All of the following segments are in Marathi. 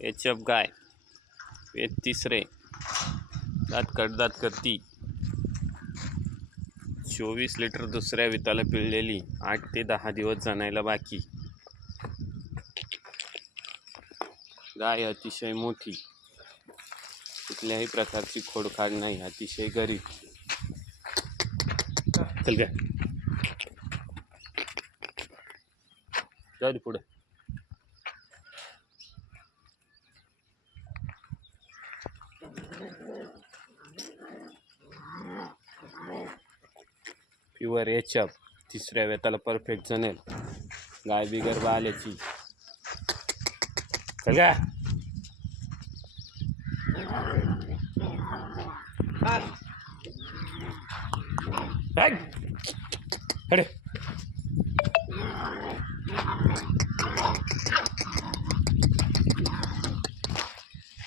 एच एफ गाय वेद तिसरे. दात कडदात करती चोवीस लिटर दुसऱ्या विताला पिळलेली आठ ते दहा दिवस जाणायला बाकी. गाय अतिशय मोठी. कुठल्याही प्रकारची खोडखाड नाही अतिशय गरीब. चल काय पुढे. प्युअर एचअप तिसऱ्या वेताला परफेक्ट जनेल गाय बिगर आल्याची सगळ्या का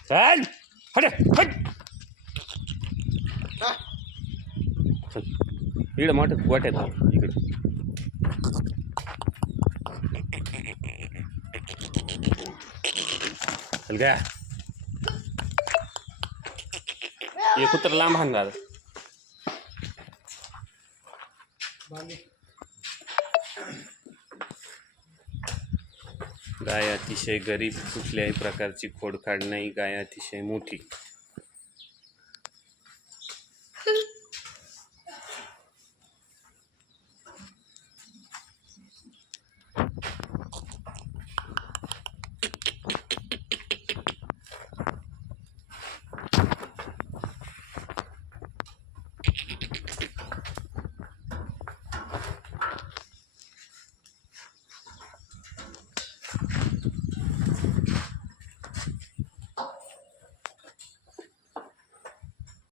चल. हट हट। इकडे मोठं वाट आहेत इकडे। चल काय हे कुत्र लांब हाणणार गाय अतिशय गरीब कुठल्याही प्रकारची खोडखाड नाही गाय अतिशय मोठी.